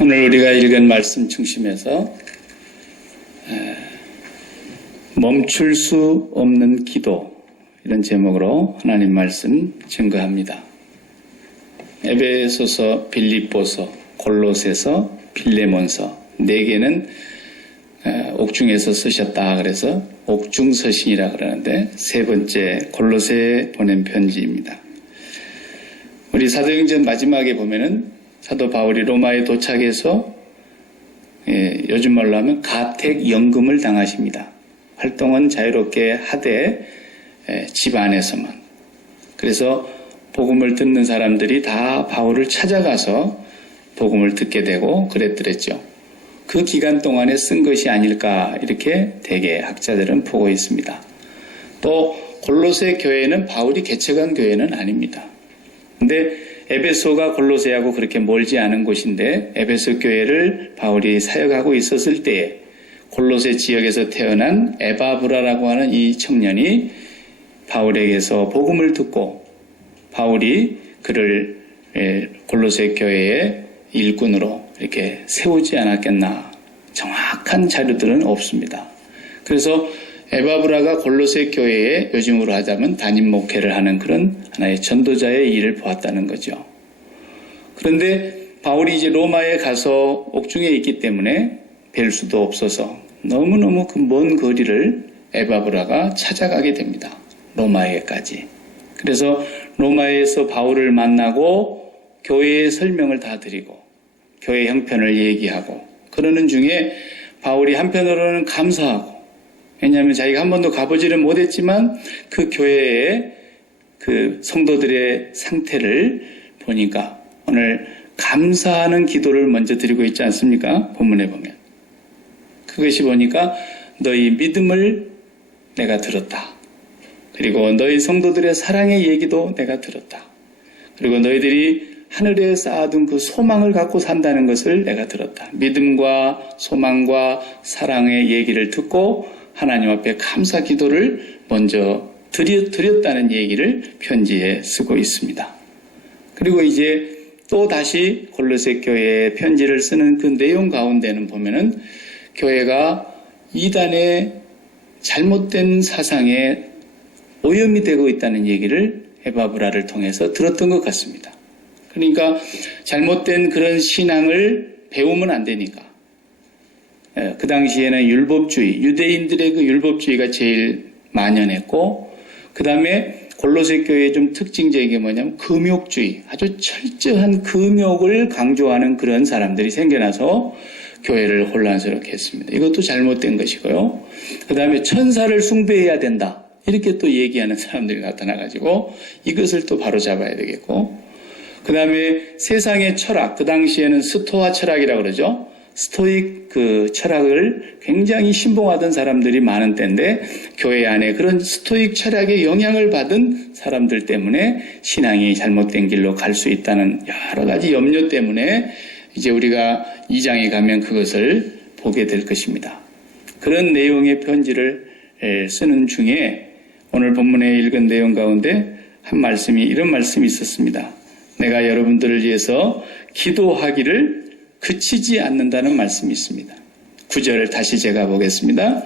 오늘 우리가 읽은 말씀 중심에서 멈출 수 없는 기도, 이런 제목으로 하나님 말씀 증거합니다. 에베소서, 빌립보서, 골로새서, 빌레몬서 4개는 옥중에서 쓰셨다 그래서 옥중서신이라 그러는데, 세 번째 골로새에 보낸 편지입니다. 우리 사도행전 마지막에 보면은 사도 바울이 로마에 도착해서 요즘 말로 하면 가택연금을 당하십니다. 활동은 자유롭게 하되 집 안에서만. 그래서 복음을 듣는 사람들이 다 바울을 찾아가서 복음을 듣게 되고 그랬더랬죠. 그 기간 동안에 쓴 것이 아닐까, 이렇게 대개 학자들은 보고 있습니다. 또 골로새 교회는 바울이 개척한 교회는 아닙니다. 근데 에베소가 골로새하고 그렇게 멀지 않은 곳인데, 에베소 교회를 바울이 사역하고 있었을 때에 골로새 지역에서 태어난 에바브라라고 하는 이 청년이 바울에게서 복음을 듣고 바울이 그를 골로새 교회의 일꾼으로 이렇게 세우지 않았겠나. 정확한 자료들은 없습니다. 그래서 에바브라가 골로새 교회에 요즘으로 하자면 담임 목회를 하는 그런 하나의 전도자의 일을 보았다는 거죠. 그런데 바울이 이제 로마에 가서 옥중에 있기 때문에 뵐 수도 없어서 너무너무 그 먼 거리를 에바브라가 찾아가게 됩니다. 로마에까지. 그래서 로마에서 바울을 만나고 교회의 설명을 다 드리고 교회 형편을 얘기하고 그러는 중에 바울이 한편으로는 감사하고, 왜냐하면 자기가 한 번도 가보지를 못했지만 그 교회의 그 성도들의 상태를 보니까 오늘 감사하는 기도를 먼저 드리고 있지 않습니까? 본문에 보면. 그것이 보니까 너희 믿음을 내가 들었다. 그리고 너희 성도들의 사랑의 얘기도 내가 들었다. 그리고 너희들이 하늘에 쌓아둔 그 소망을 갖고 산다는 것을 내가 들었다. 믿음과 소망과 사랑의 얘기를 듣고 하나님 앞에 감사 기도를 먼저 드렸다는 얘기를 편지에 쓰고 있습니다. 그리고 이제 또 다시 골로새 교회에 편지를 쓰는 그 내용 가운데는 보면은 교회가 이단의 잘못된 사상에 오염이 되고 있다는 얘기를 에바브라를 통해서 들었던 것 같습니다. 그러니까 잘못된 그런 신앙을 배우면 안 되니까. 그 당시에는 율법주의, 유대인들의 그 율법주의가 제일 만연했고, 그 다음에 골로새 교회의 좀 특징적인 게 뭐냐면 금욕주의, 아주 철저한 금욕을 강조하는 그런 사람들이 생겨나서 교회를 혼란스럽게 했습니다. 이것도 잘못된 것이고요. 그 다음에 천사를 숭배해야 된다, 이렇게 또 얘기하는 사람들이 나타나가지고 이것을 또 바로잡아야 되겠고, 그 다음에 세상의 철학, 그 당시에는 스토아 철학이라고 그러죠. 스토익 그 철학을 굉장히 신봉하던 사람들이 많은 때인데, 교회 안에 그런 스토익 철학의 영향을 받은 사람들 때문에 신앙이 잘못된 길로 갈 수 있다는 여러 가지 염려 때문에 이제 우리가 2장에 가면 그것을 보게 될 것입니다. 그런 내용의 편지를 쓰는 중에 오늘 본문에 읽은 내용 가운데 한 말씀이, 이런 말씀이 있었습니다. 내가 여러분들을 위해서 기도하기를 그치지 않는다는 말씀이 있습니다. 9절을 다시 제가 보겠습니다.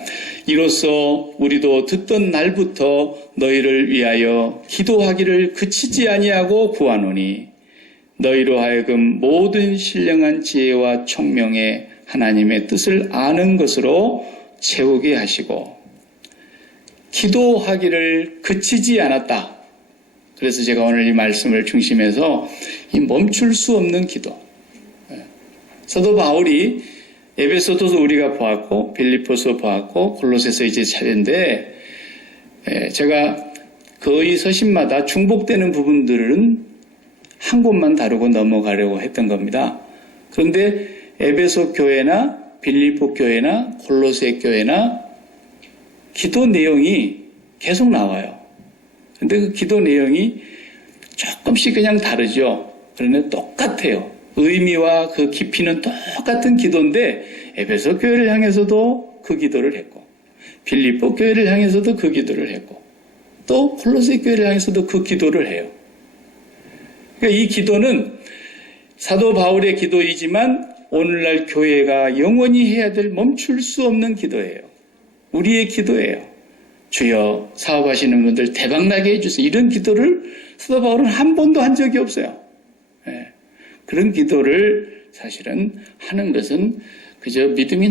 이로써 우리도 듣던 날부터 너희를 위하여 기도하기를 그치지 아니하고 구하노니 너희로 하여금 모든 신령한 지혜와 총명에 하나님의 뜻을 아는 것으로 채우게 하시고, 기도하기를 그치지 않았다. 그래서 제가 오늘 이 말씀을 중심해서 이 멈출 수 없는 기도. 사도 바울이 에베소도 우리가 보았고 빌립보서 보았고 골로새서 이제 차례인데, 제가 거의 서신마다 중복되는 부분들은 한 곳만 다루고 넘어가려고 했던 겁니다. 그런데 에베소 교회나 빌립보 교회나 골로새 교회나 기도 내용이 계속 나와요. 그런데 그 기도 내용이 조금씩 그냥 다르죠. 그런데 똑같아요. 의미와 그 깊이는 똑같은 기도인데 에베소 교회를 향해서도 그 기도를 했고, 빌립보 교회를 향해서도 그 기도를 했고, 또 골로새 교회를 향해서도 그 기도를 해요. 그러니까 이 기도는 사도 바울의 기도이지만 오늘날 교회가 영원히 해야 될 멈출 수 없는 기도예요. 우리의 기도예요. 주여 사업하시는 분들 대박나게 해주세요. 이런 기도를 사도 바울은 한 번도 한 적이 없어요. 예. 그런 기도를 사실은 하는 것은 그저 믿음이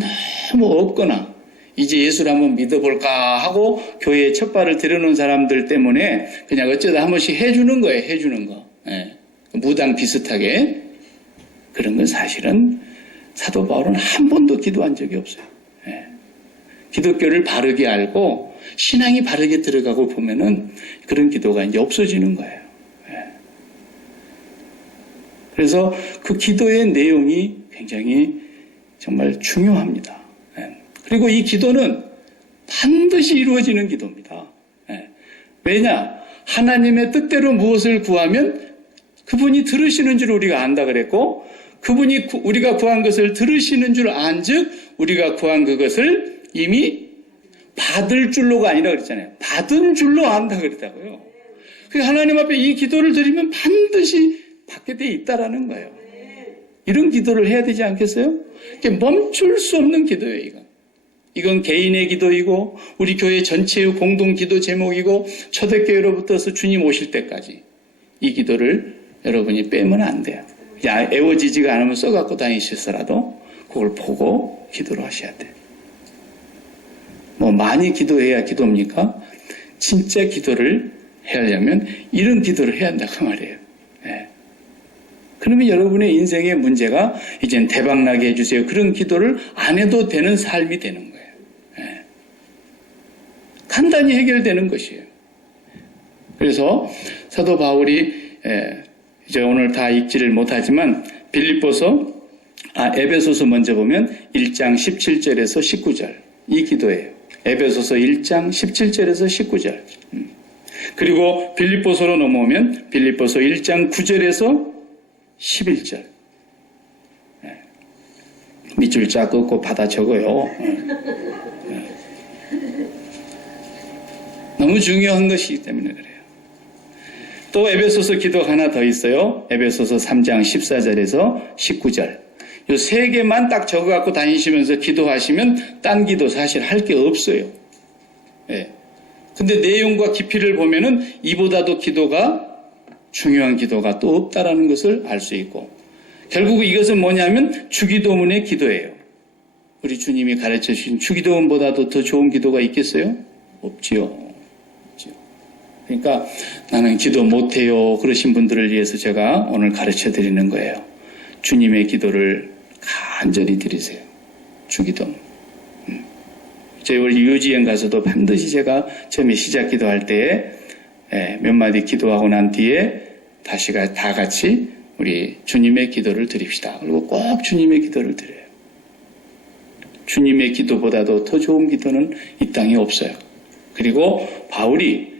너무 없거나 이제 예수를 한번 믿어볼까 하고 교회에 첫 발을 들여놓은 사람들 때문에 그냥 어쩌다 한 번씩 해주는 거예요. 해주는 거. 예. 무당 비슷하게. 그런 건 사실은 사도 바울은 한 번도 기도한 적이 없어요. 예. 기독교를 바르게 알고 신앙이 바르게 들어가고 보면은 그런 기도가 이제 없어지는 거예요. 예. 그래서 그 기도의 내용이 굉장히 정말 중요합니다. 예. 그리고 이 기도는 반드시 이루어지는 기도입니다. 예. 왜냐? 하나님의 뜻대로 무엇을 구하면 그분이 들으시는 줄 우리가 안다 그랬고 그분이 우리가 구한 것을 들으시는 줄 안즉 우리가 구한 그것을 이미 받을 줄로가 아니라 그랬잖아요. 받은 줄로 안다 그랬다고요. 하나님 앞에 이 기도를 드리면 반드시 받게 돼 있다라는 거예요. 이런 기도를 해야 되지 않겠어요? 멈출 수 없는 기도예요, 이건. 이건 개인의 기도이고 우리 교회 전체의 공동 기도 제목이고 초대교회로부터서 주님 오실 때까지 이 기도를 여러분이 빼면 안 돼요. 애워지지가 않으면 써갖고 다니시더라도 그걸 보고 기도를 하셔야 돼요. 뭐 많이 기도해야 기도입니까? 진짜 기도를 하려면 이런 기도를 해야 한다 그 말이에요. 네. 그러면 여러분의 인생의 문제가 이젠 대박나게 해주세요. 그런 기도를 안 해도 되는 삶이 되는 거예요. 네. 간단히 해결되는 것이에요. 그래서 사도 바울이 이제 오늘 다 읽지를 못하지만 에베소서 먼저 보면 1장 17절에서 19절 이 기도예요. 에베소서 1장 17절에서 19절. 그리고 빌립보서로 넘어오면 빌립보서 1장 9절에서 11절. 밑줄 쫙 긋고 받아 적어요. 너무 중요한 것이기 때문에 그래요. 또 에베소서 기도 하나 더 있어요. 에베소서 3장 14절에서 19절. 이 세 개만 딱 적어갖고 다니시면서 기도하시면 딴 기도 사실 할 게 없어요. 예. 근데 내용과 깊이를 보면은 이보다도 기도가 중요한 기도가 또 없다라는 것을 알 수 있고 결국 이것은 뭐냐면 주기도문의 기도예요. 우리 주님이 가르쳐 주신 주기도문보다도 더 좋은 기도가 있겠어요? 없지요. 그러니까 나는 기도 못해요 그러신 분들을 위해서 제가 오늘 가르쳐 드리는 거예요. 주님의 기도를 간절히 드리세요. 주기도문. 저희 우리 유지행 가서도 반드시 제가 처음에 시작 기도할 때에 몇 마디 기도하고 난 뒤에 다 같이 우리 주님의 기도를 드립시다. 그리고 꼭 주님의 기도를 드려요. 주님의 기도보다도 더 좋은 기도는 이 땅에 없어요. 그리고 바울이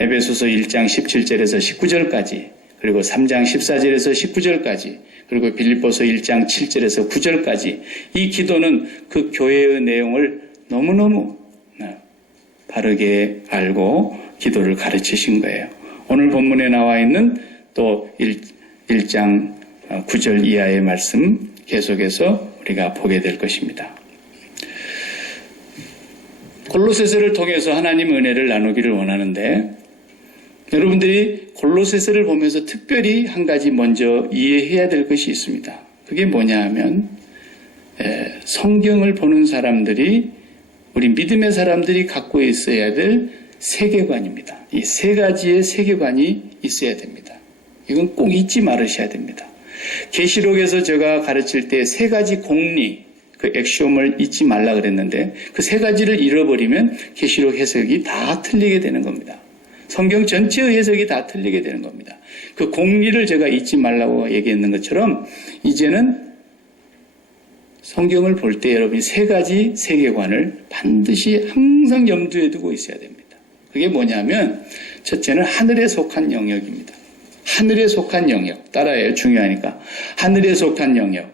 에베소서 1장 17절에서 19절까지 그리고 3장 14절에서 19절까지 그리고 빌립보서 1장 7절에서 9절까지 이 기도는 그 교회의 내용을 너무너무 바르게 알고 기도를 가르치신 거예요. 오늘 본문에 나와 있는 또 1장 9절 이하의 말씀 계속해서 우리가 보게 될 것입니다. 골로새서를 통해서 하나님 은혜를 나누기를 원하는데 여러분들이 골로새서를 보면서 특별히 한 가지 먼저 이해해야 될 것이 있습니다. 그게 뭐냐 하면 성경을 보는 사람들이 우리 믿음의 사람들이 갖고 있어야 될 세계관입니다. 이 세 가지의 세계관이 있어야 됩니다. 이건 꼭 잊지 말으셔야 됩니다. 계시록에서 제가 가르칠 때 세 가지 공리 그 액시옴을 잊지 말라 그랬는데 그 세 가지를 잃어버리면 계시록 해석이 다 틀리게 되는 겁니다. 성경 전체의 해석이 다 틀리게 되는 겁니다. 그 공리를 제가 잊지 말라고 얘기했는 것처럼 이제는 성경을 볼 때 여러분이 세 가지 세계관을 반드시 항상 염두에 두고 있어야 됩니다. 그게 뭐냐면 첫째는 하늘에 속한 영역입니다. 하늘에 속한 영역. 따라해요. 중요하니까. 하늘에 속한 영역.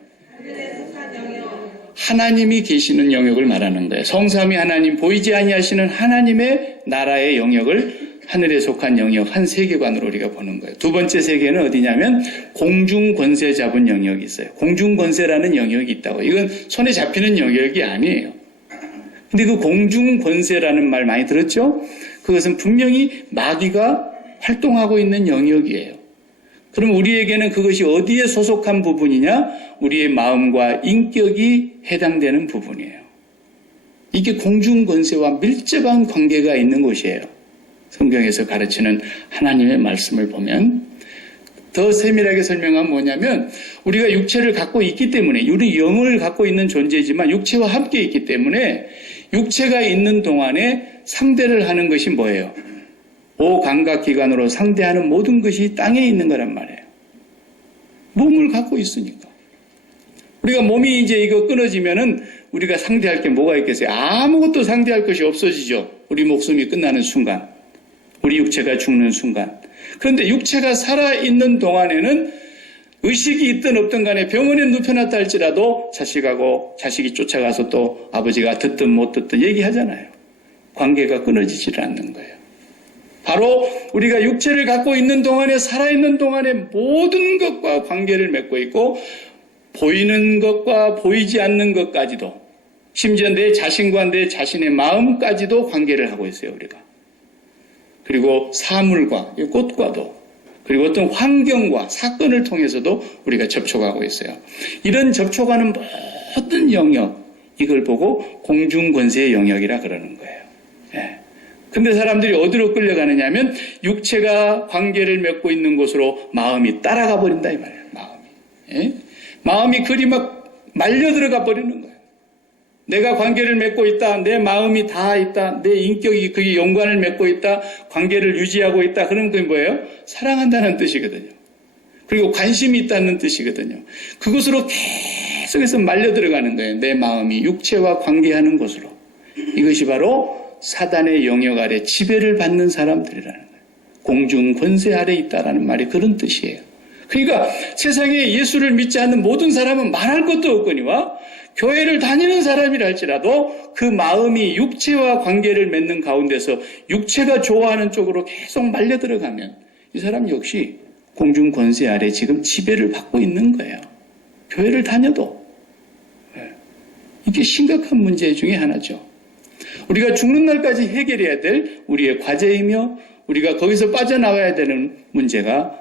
하나님이 계시는 영역을 말하는 거예요. 성삼위 하나님, 보이지 아니하시는 하나님의 나라의 영역을 하늘에 속한 영역 한 세계관으로 우리가 보는 거예요. 두 번째 세계는 어디냐면 공중 권세 잡은 영역이 있어요. 공중 권세라는 영역이 있다고. 이건 손에 잡히는 영역이 아니에요. 근데 그 공중 권세라는 말 많이 들었죠? 그것은 분명히 마귀가 활동하고 있는 영역이에요. 그럼 우리에게는 그것이 어디에 소속한 부분이냐? 우리의 마음과 인격이 해당되는 부분이에요. 이게 공중 권세와 밀접한 관계가 있는 곳이에요. 성경에서 가르치는 하나님의 말씀을 보면 더 세밀하게 설명하면 뭐냐면 우리가 육체를 갖고 있기 때문에 우리 영을 갖고 있는 존재지만 육체와 함께 있기 때문에 육체가 있는 동안에 상대를 하는 것이 뭐예요? 오감각기관으로 상대하는 모든 것이 땅에 있는 거란 말이에요. 몸을 갖고 있으니까. 우리가 몸이 이제 이거 끊어지면은 우리가 상대할 게 뭐가 있겠어요? 아무것도 상대할 것이 없어지죠. 우리 목숨이 끝나는 순간. 우리 육체가 죽는 순간. 그런데 육체가 살아있는 동안에는 의식이 있든 없든 간에 병원에 눕혀놨다 할지라도 자식이 쫓아가서 또 아버지가 듣든 못 듣든 얘기하잖아요. 관계가 끊어지질 않는 거예요. 바로 우리가 육체를 갖고 있는 동안에 살아있는 동안에 모든 것과 관계를 맺고 있고 보이는 것과 보이지 않는 것까지도 심지어 내 자신과 내 자신의 마음까지도 관계를 하고 있어요. 우리가. 그리고 사물과 꽃과도 그리고 어떤 환경과 사건을 통해서도 우리가 접촉하고 있어요. 이런 접촉하는 모든 영역 이걸 보고 공중권세의 영역이라 그러는 거예요. 예. 근데 사람들이 어디로 끌려가느냐 하면 육체가 관계를 맺고 있는 곳으로 마음이 따라가 버린다 이 말이에요. 마음이. 예? 마음이 그리 막 말려 들어가 버리는 거예요. 내가 관계를 맺고 있다. 내 마음이 다 있다. 내 인격이 그게 연관을 맺고 있다. 관계를 유지하고 있다. 그럼 그게 뭐예요? 사랑한다는 뜻이거든요. 그리고 관심이 있다는 뜻이거든요. 그곳으로 계속해서 말려 들어가는 거예요. 내 마음이 육체와 관계하는 곳으로. 이것이 바로 사단의 영역 아래 지배를 받는 사람들이라는 거예요. 공중 권세 아래 있다라는 말이 그런 뜻이에요. 그러니까 세상에 예수를 믿지 않는 모든 사람은 말할 것도 없거니와 교회를 다니는 사람이라 할지라도 그 마음이 육체와 관계를 맺는 가운데서 육체가 좋아하는 쪽으로 계속 말려 들어가면 이 사람 역시 공중 권세 아래 지금 지배를 받고 있는 거예요. 교회를 다녀도. 이게 심각한 문제 중에 하나죠. 우리가 죽는 날까지 해결해야 될 우리의 과제이며 우리가 거기서 빠져나와야 되는 문제가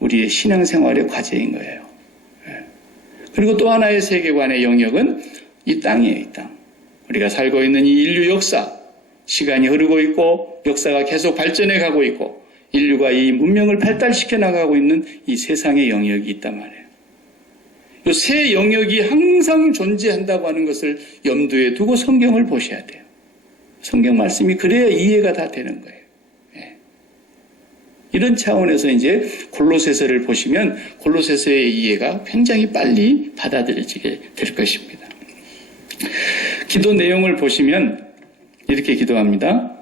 우리의 신앙생활의 과제인 거예요. 그리고 또 하나의 세계관의 영역은 이 땅이에요. 이 땅. 우리가 살고 있는 이 인류 역사, 시간이 흐르고 있고 역사가 계속 발전해 가고 있고 인류가 이 문명을 발달시켜 나가고 있는 이 세상의 영역이 있단 말이에요. 이 세 영역이 항상 존재한다고 하는 것을 염두에 두고 성경을 보셔야 돼요. 성경 말씀이 그래야 이해가 다 되는 거예요. 이런 차원에서 이제 골로새서를 보시면 골로새서의 이해가 굉장히 빨리 받아들여지게 될 것입니다. 기도 내용을 보시면 이렇게 기도합니다.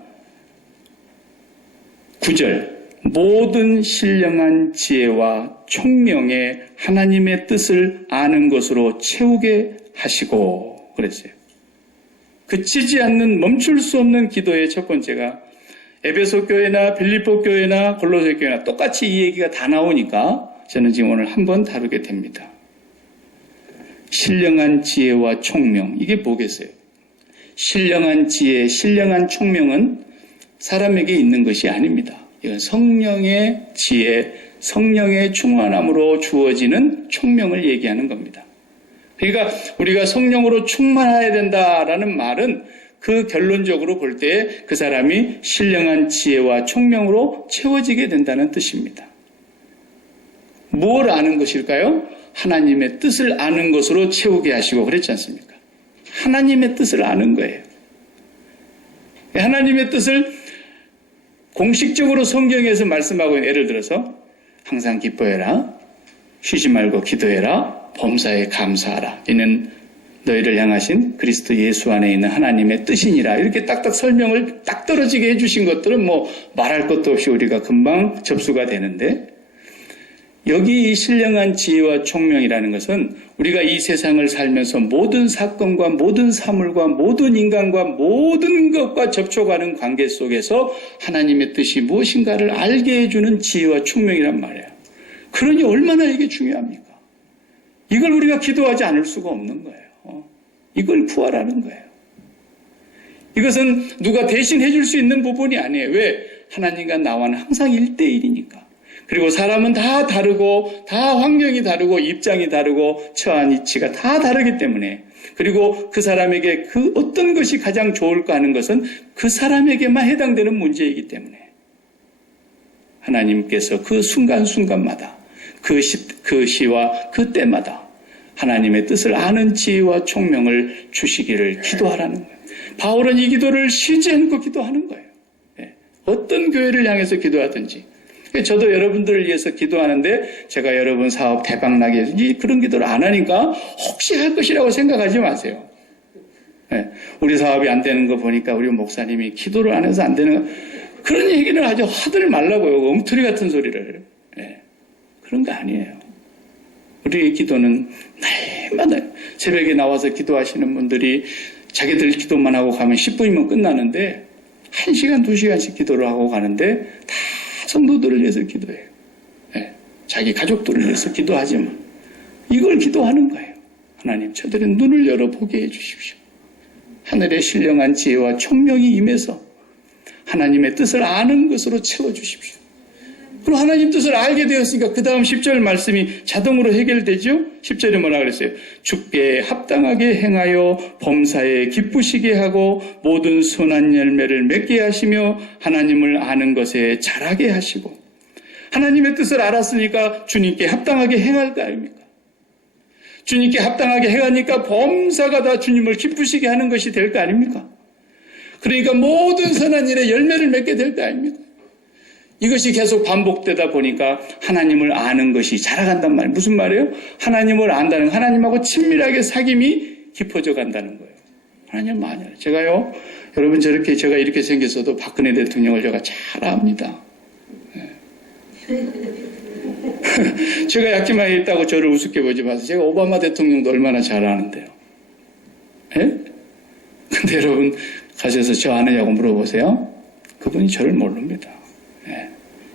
9절 모든 신령한 지혜와 총명에 하나님의 뜻을 아는 것으로 채우게 하시고 그랬어요. 그치지 않는 멈출 수 없는 기도의 첫 번째가 에베소 교회나 빌립보 교회나 골로새 교회나 똑같이 이 얘기가 다 나오니까 저는 지금 오늘 한번 다루게 됩니다. 신령한 지혜와 총명, 이게 뭐겠어요? 신령한 지혜, 신령한 총명은 사람에게 있는 것이 아닙니다. 이건 성령의 지혜, 성령의 충만함으로 주어지는 총명을 얘기하는 겁니다. 그러니까 우리가 성령으로 충만해야 된다라는 말은 그 결론적으로 볼 때 그 사람이 신령한 지혜와 총명으로 채워지게 된다는 뜻입니다. 뭘 아는 것일까요? 하나님의 뜻을 아는 것으로 채우게 하시고 그랬지 않습니까? 하나님의 뜻을 아는 거예요. 하나님의 뜻을 공식적으로 성경에서 말씀하고 있는, 예를 들어서 항상 기뻐해라, 쉬지 말고 기도해라, 범사에 감사하라. 이는 너희를 향하신 그리스도 예수 안에 있는 하나님의 뜻이니라. 이렇게 딱딱 설명을 딱 떨어지게 해주신 것들은 뭐 말할 것도 없이 우리가 금방 접수가 되는데, 여기 이 신령한 지혜와 총명이라는 것은 우리가 이 세상을 살면서 모든 사건과 모든 사물과 모든 인간과 모든 것과 접촉하는 관계 속에서 하나님의 뜻이 무엇인가를 알게 해주는 지혜와 총명이란 말이에요. 그러니 얼마나 이게 중요합니까? 이걸 우리가 기도하지 않을 수가 없는 거예요. 이걸 구하라는 거예요. 이것은 누가 대신 해줄 수 있는 부분이 아니에요. 왜? 하나님과 나와는 항상 1대1이니까. 그리고 사람은 다 다르고 다 환경이 다르고 입장이 다르고 처한 위치가 다 다르기 때문에, 그리고 그 사람에게 그 어떤 것이 가장 좋을까 하는 것은 그 사람에게만 해당되는 문제이기 때문에 하나님께서 그 순간순간마다 그 시와 그 때마다 하나님의 뜻을 아는 지혜와 총명을 주시기를 기도하라는 거예요. 바울은 이 기도를 쉬지 않고 기도하는 거예요. 어떤 교회를 향해서 기도하든지. 저도 여러분들을 위해서 기도하는데 제가 여러분 사업 대박나게 해서 그런 기도를 안 하니까 혹시 할 것이라고 생각하지 마세요. 우리 사업이 안 되는 거 보니까 우리 목사님이 기도를 안 해서 안 되는 거, 그런 얘기를 아주 하들 말라고요. 엉터리 같은 소리를. 그런 거 아니에요. 우리의 기도는 날마다 새벽에 나와서 기도하시는 분들이 자기들 기도만 하고 가면 10분이면 끝나는데 1시간, 2시간씩 기도를 하고 가는데 다 성도들을 위해서 기도해요. 자기 가족들을 위해서 기도하지만 이걸 기도하는 거예요. 하나님, 저들의 눈을 열어보게 해주십시오. 하늘의 신령한 지혜와 총명이 임해서 하나님의 뜻을 아는 것으로 채워주십시오. 그리고 하나님 뜻을 알게 되었으니까 그 다음 10절 말씀이 자동으로 해결되죠. 10절에 뭐라 그랬어요? 주께 합당하게 행하여 범사에 기쁘시게 하고 모든 선한 열매를 맺게 하시며 하나님을 아는 것에 자라게 하시고. 하나님의 뜻을 알았으니까 주님께 합당하게 행할 거 아닙니까? 주님께 합당하게 행하니까 범사가 다 주님을 기쁘시게 하는 것이 될 거 아닙니까? 그러니까 모든 선한 일에 열매를 맺게 될 거 아닙니까? 이것이 계속 반복되다 보니까 하나님을 아는 것이 자라간단 말이에요. 무슨 말이에요? 하나님을 안다는, 하나님하고 친밀하게 사귐이 깊어져 간다는 거예요. 하나님 많이 알아요. 제가요, 여러분 제가 이렇게 생겼어도 박근혜 대통령을 제가 잘 압니다. 제가 약기만 있다고 저를 우습게 보지 마세요. 제가 오바마 대통령도 얼마나 잘 아는데요. 근데 여러분 가셔서 저 아느냐고 물어보세요. 그분이 저를 모릅니다.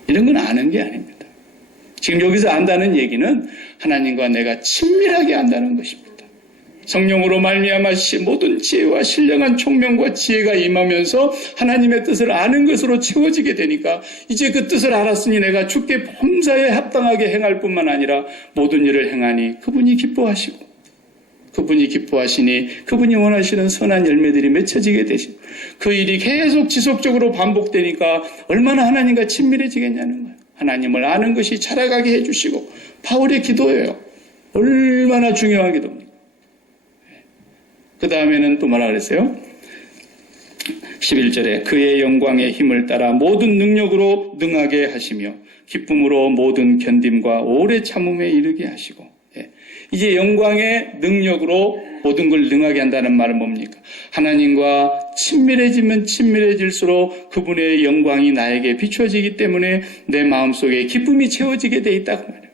이런 건 아는 게 아닙니다. 지금 여기서 안다는 얘기는 하나님과 내가 친밀하게 안다는 것입니다. 성령으로 말미암아 모든 지혜와 신령한 총명과 지혜가 임하면서 하나님의 뜻을 아는 것으로 채워지게 되니까 이제 그 뜻을 알았으니 내가 주께 범사에 합당하게 행할 뿐만 아니라 모든 일을 행하니 그분이 기뻐하시고, 그분이 기뻐하시니 그분이 원하시는 선한 열매들이 맺혀지게 되시고, 그 일이 계속 지속적으로 반복되니까 얼마나 하나님과 친밀해지겠냐는 거예요. 하나님을 아는 것이 자라가게 해주시고, 바울의 기도예요. 얼마나 중요한 기도입니까? 그 다음에는 또 뭐라 그랬어요? 11절에 그의 영광의 힘을 따라 모든 능력으로 능하게 하시며 기쁨으로 모든 견딤과 오래 참음에 이르게 하시고. 이제 영광의 능력으로 모든 걸 능하게 한다는 말은 뭡니까? 하나님과 친밀해지면 친밀해질수록 그분의 영광이 나에게 비춰지기 때문에 내 마음속에 기쁨이 채워지게 돼 있다고 말이에요.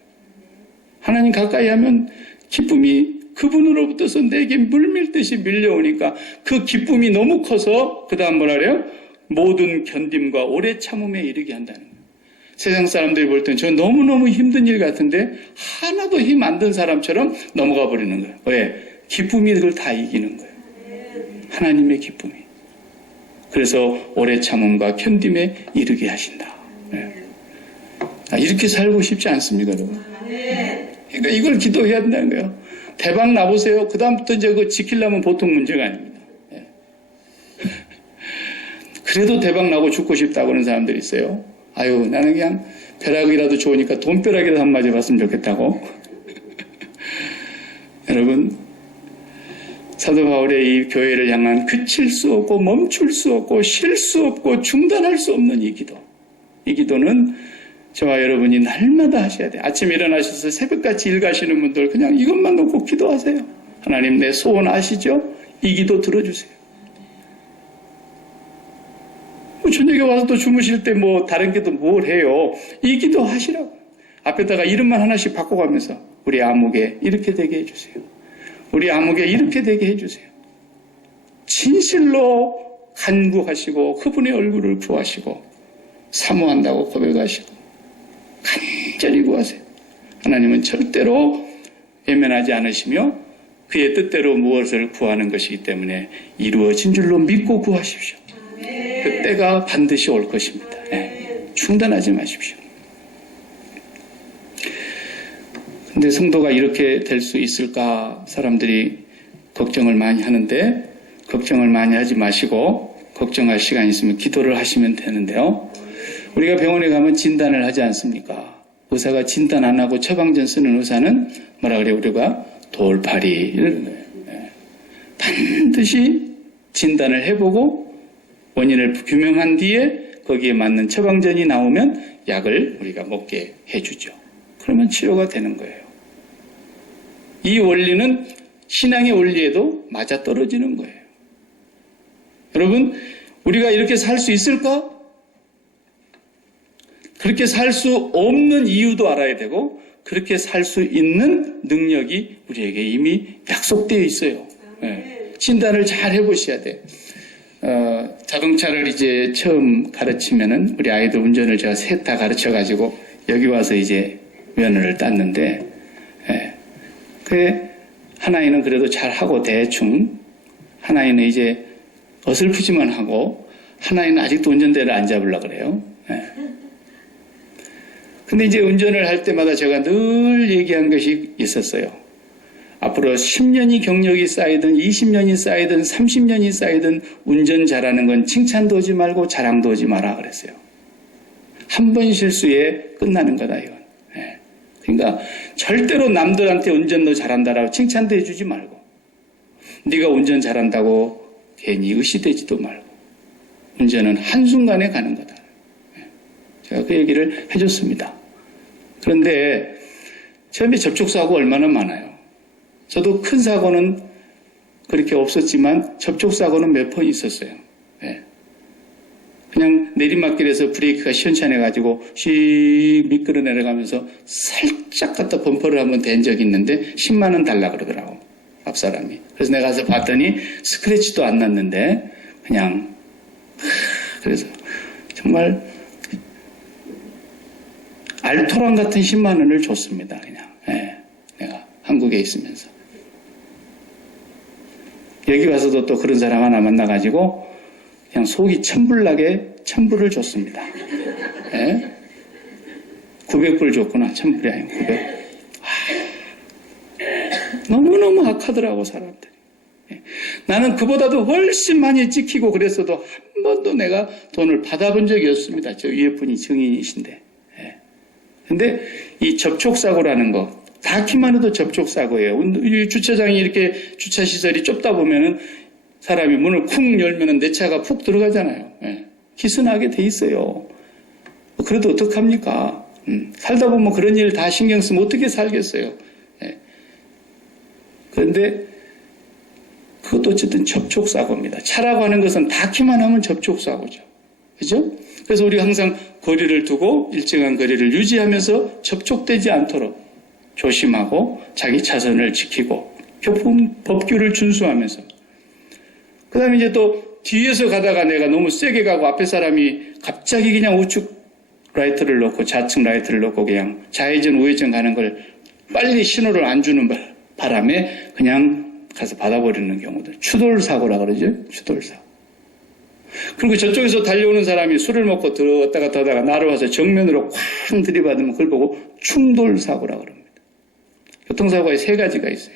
하나님 가까이 하면 기쁨이 그분으로부터서 내게 물밀듯이 밀려오니까 그 기쁨이 너무 커서 그 다음 뭐라 그래요? 모든 견딤과 오래 참음에 이르게 한다는 거예요. 세상 사람들이 볼 땐 저 너무너무 힘든 일 같은데 하나도 힘 안 든 사람처럼 넘어가 버리는 거예요. 왜? 기쁨이 그걸 다 이기는 거예요. 하나님의 기쁨이. 그래서 오래 참음과 견딤에 이르게 하신다. 이렇게 살고 싶지 않습니까, 여러분? 그러니까 이걸 기도해야 된다는 거예요. 대박 나보세요. 그 다음부터 이제 그거 지키려면 보통 문제가 아닙니다. 그래도 대박 나고 죽고 싶다고 하는 사람들이 있어요. 아유, 나는 그냥 벼락이라도 좋으니까 돈벼락이라도 한 마디 봤으면 좋겠다고. 여러분, 사도 바울의 이 교회를 향한 그칠 수 없고 멈출 수 없고 쉴 수 없고 중단할 수 없는 이 기도. 이 기도는 저와 여러분이 날마다 하셔야 돼요. 아침에 일어나셔서 새벽같이 일 가시는 분들 그냥 이것만 놓고 기도하세요. 하나님, 내 소원 아시죠? 이 기도 들어주세요. 저녁에 와서 또 주무실 때 다른 기도 뭘 해요? 이 기도 하시라고. 앞에다가 이름만 하나씩 바꿔가면서 우리 아무개 이렇게 되게 해주세요. 우리 아무개 이렇게 되게 해주세요. 진실로 간구하시고 그분의 얼굴을 구하시고 사모한다고 고백하시고 간절히 구하세요. 하나님은 절대로 외면하지 않으시며 그의 뜻대로 무엇을 구하는 것이기 때문에 이루어진 줄로 믿고 구하십시오. 그 때가 반드시 올 것입니다. 중단하지 마십시오. 근데 성도가 이렇게 될 수 있을까? 사람들이 걱정을 많이 하는데 걱정을 많이 하지 마시고 걱정할 시간 있으면 기도를 하시면 되는데요. 우리가 병원에 가면 진단을 하지 않습니까? 의사가 진단 안 하고 처방전 쓰는 의사는 뭐라 그래요? 우리가 돌팔이 이러는 거예요. 반드시 진단을 해보고 원인을 규명한 뒤에 거기에 맞는 처방전이 나오면 약을 우리가 먹게 해주죠. 그러면 치료가 되는 거예요. 이 원리는 신앙의 원리에도 맞아떨어지는 거예요. 여러분, 우리가 이렇게 살 수 있을까? 그렇게 살 수 없는 이유도 알아야 되고 그렇게 살 수 있는 능력이 우리에게 이미 약속되어 있어요. 진단을 잘 해보셔야 돼. 자동차를 이제 처음 가르치면은 우리 아이들 운전을 제가 셋 다 가르쳐가지고 여기 와서 이제 면허를 땄는데, 그 하나이는 그래도 잘 하고 대충, 하나이는 이제 어설프지만 하고, 하나이는 아직도 운전대를 안 잡으려고 그래요. 근데 이제 운전을 할 때마다 제가 늘 얘기한 것이 있었어요. 앞으로 10년이 경력이 쌓이든 20년이 쌓이든 30년이 쌓이든 운전 잘하는 건 칭찬도 하지 말고 자랑도 하지 마라 그랬어요. 한 번 실수에 끝나는 거다 이건. 그러니까 절대로 남들한테 운전 너 잘한다라고 칭찬도 해주지 말고 네가 운전 잘한다고 괜히 의시되지도 말고 운전은 한순간에 가는 거다. 제가 그 얘기를 해줬습니다. 그런데 처음에 접촉사고 얼마나 많아요. 저도 큰 사고는 그렇게 없었지만 접촉사고는 몇 번 있었어요. 그냥 내리막길에서 브레이크가 시원찮아가지고 씩 미끄러 내려가면서 살짝 갖다 범퍼를 한번 댄 적이 있는데 10만 원 달라 그러더라고 앞사람이. 그래서 내가 가서 봤더니 스크래치도 안 났는데 그냥 그래서 정말 알토란 같은 10만 원을 줬습니다. 그냥 내가 한국에 있으면서 여기 와서도 또 그런 사람 하나 만나가지고 그냥 속이 천불나게 천불을 줬습니다. 900불 줬구나. 천불이 아니고 900. 너무너무 악하더라고 사람들이. 나는 그보다도 훨씬 많이 찍히고 그랬어도 한 번도 내가 돈을 받아본 적이 없습니다. 저 위에 분이 증인이신데. 근데 이 접촉사고라는 거 닿기만 해도 접촉사고예요. 주차장이 이렇게 주차시설이 좁다 보면은 사람이 문을 쿵 열면은 내 차가 푹 들어가잖아요. 희순하게 돼 있어요. 그래도 어떡합니까? 살다 보면 그런 일 다 신경 쓰면 어떻게 살겠어요? 그런데 그것도 어쨌든 접촉사고입니다. 차라고 하는 것은 닿기만 하면 접촉사고죠. 그죠? 그래서 우리가 항상 거리를 두고 일정한 거리를 유지하면서 접촉되지 않도록 조심하고 자기 차선을 지키고 교품 법규를 준수하면서 그 다음에 이제 또 뒤에서 가다가 내가 너무 세게 가고 앞에 사람이 갑자기 그냥 우측 라이트를 놓고 좌측 라이트를 놓고 그냥 좌회전 우회전 가는 걸 빨리 신호를 안 주는 바람에 그냥 가서 받아버리는 경우들. 추돌사고라 그러죠. 추돌사고. 그리고 저쪽에서 달려오는 사람이 술을 먹고 들어왔다가 더다가 나를 와서 정면으로 쾅 들이받으면 그걸 보고 충돌사고라 그럽니다. 교통사고에 3가지가 있어요.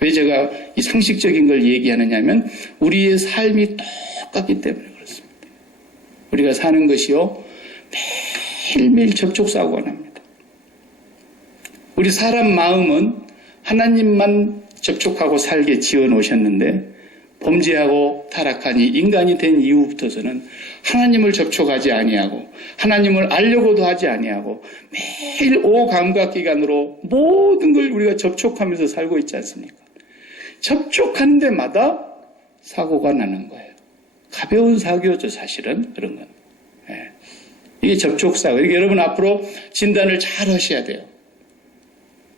왜 제가 이 상식적인 걸 얘기하느냐 하면 우리의 삶이 똑같기 때문에 그렇습니다. 우리가 사는 것이요 매일매일 접촉사고가 납니다. 우리 사람 마음은 하나님만 접촉하고 살게 지어놓으셨는데 범죄하고 타락하니 인간이 된 이후부터서는 하나님을 접촉하지 아니하고 하나님을 알려고도 하지 아니하고 매일 오감각기관으로 모든 걸 우리가 접촉하면서 살고 있지 않습니까? 접촉하는 데마다 사고가 나는 거예요. 가벼운 사고죠, 사실은. 그런 건. 이게 접촉사고. 그러니까 여러분 앞으로 진단을 잘 하셔야 돼요.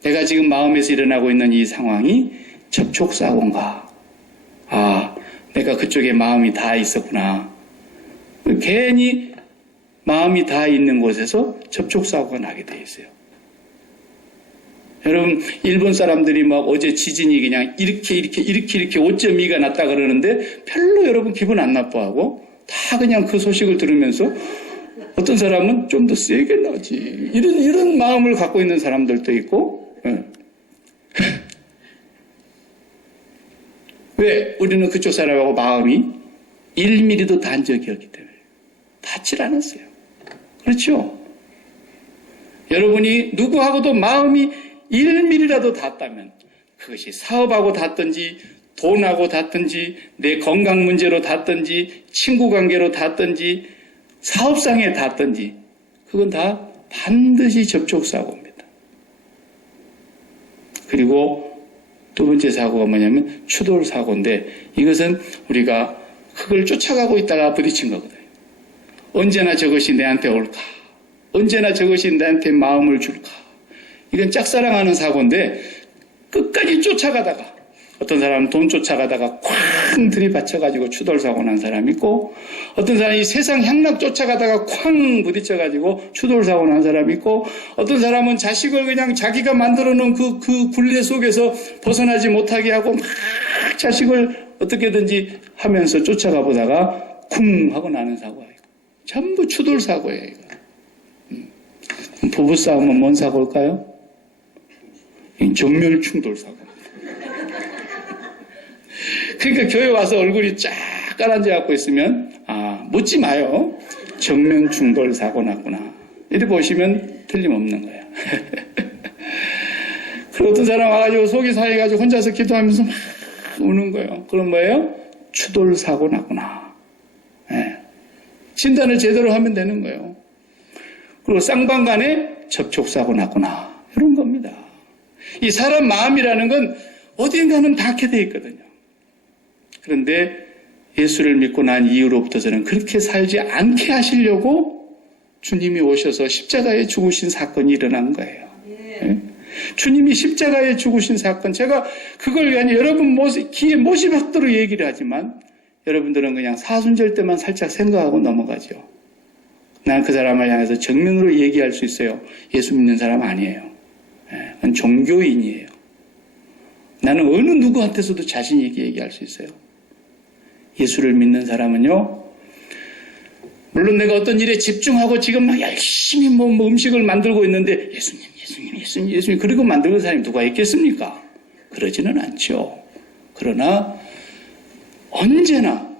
내가 지금 마음에서 일어나고 있는 이 상황이 접촉사고인가? 아, 내가 그쪽에 마음이 다 있었구나. 괜히 마음이 다 있는 곳에서 접촉사고가 나게 돼 있어요. 여러분, 일본 사람들이 막 어제 지진이 그냥 이렇게 5.2가 났다 그러는데 별로 여러분 기분 안 나빠하고 다 그냥 그 소식을 들으면서 어떤 사람은 좀 더 세게 나지. 이런 마음을 갖고 있는 사람들도 있고, 왜? 우리는 그쪽 사람하고 마음이 1mm도 단 적이 없기 때문에 닿질 않았어요. 그렇죠? 여러분이 누구하고도 마음이 1mm라도 닿았다면 그것이 사업하고 닿든지 돈하고 닿든지 내 건강 문제로 닿든지 친구 관계로 닿든지 사업상에 닿든지 그건 다 반드시 접촉사고입니다. 그리고 두 번째 사고가 뭐냐면 추돌사고인데 이것은 우리가 그걸 쫓아가고 있다가 부딪힌 거거든요. 언제나 저것이 내한테 올까? 언제나 저것이 내한테 마음을 줄까? 이건 짝사랑하는 사고인데 끝까지 쫓아가다가 어떤 사람은 돈 쫓아가다가 쾅 들이받쳐가지고 추돌사고 난 사람이 있고 어떤 사람이 세상 향락 쫓아가다가 쾅 부딪혀가지고 추돌사고 난 사람이 있고 어떤 사람은 자식을 그냥 자기가 만들어놓은 그 굴레 속에서 벗어나지 못하게 하고 막 자식을 어떻게든지 하면서 쫓아가 보다가 쿵 하고 나는 사고가 있고 전부 추돌사고예요. 이거. 부부싸움은 뭔 사고일까요? 정멸충돌사고. 그러니까 교회 와서 얼굴이 쫙 깔아앉아갖고 있으면 묻지 마요. 정면충돌 사고 났구나. 이렇게 보시면 틀림없는 거예요. 그리고 어떤 사람 와가지고 속이 상해가지고 혼자서 기도하면서 막 우는 거예요. 그럼 뭐예요? 추돌 사고 났구나. 네. 진단을 제대로 하면 되는 거예요. 그리고 쌍방간에 접촉 사고 났구나. 이런 겁니다. 이 사람 마음이라는 건 어딘가는 닿게 돼 있거든요. 그런데 예수를 믿고 난 이후로부터서는 그렇게 살지 않게 하시려고 주님이 오셔서 십자가에 죽으신 사건이 일어난 거예요. 네? 주님이 십자가에 죽으신 사건, 제가 그걸 여러분 귀에 못이 박도록 얘기를 하지만 여러분들은 그냥 사순절 때만 살짝 생각하고 넘어가죠. 난 그 사람을 향해서 정면으로 얘기할 수 있어요. 예수 믿는 사람 아니에요. 난 종교인이에요. 나는 어느 누구한테서도 자신 있게 얘기할 수 있어요. 예수를 믿는 사람은요, 물론 내가 어떤 일에 집중하고 지금 막 열심히 뭐 음식을 만들고 있는데 예수님 그리고 만드는 사람이 누가 있겠습니까? 그러지는 않죠. 그러나 언제나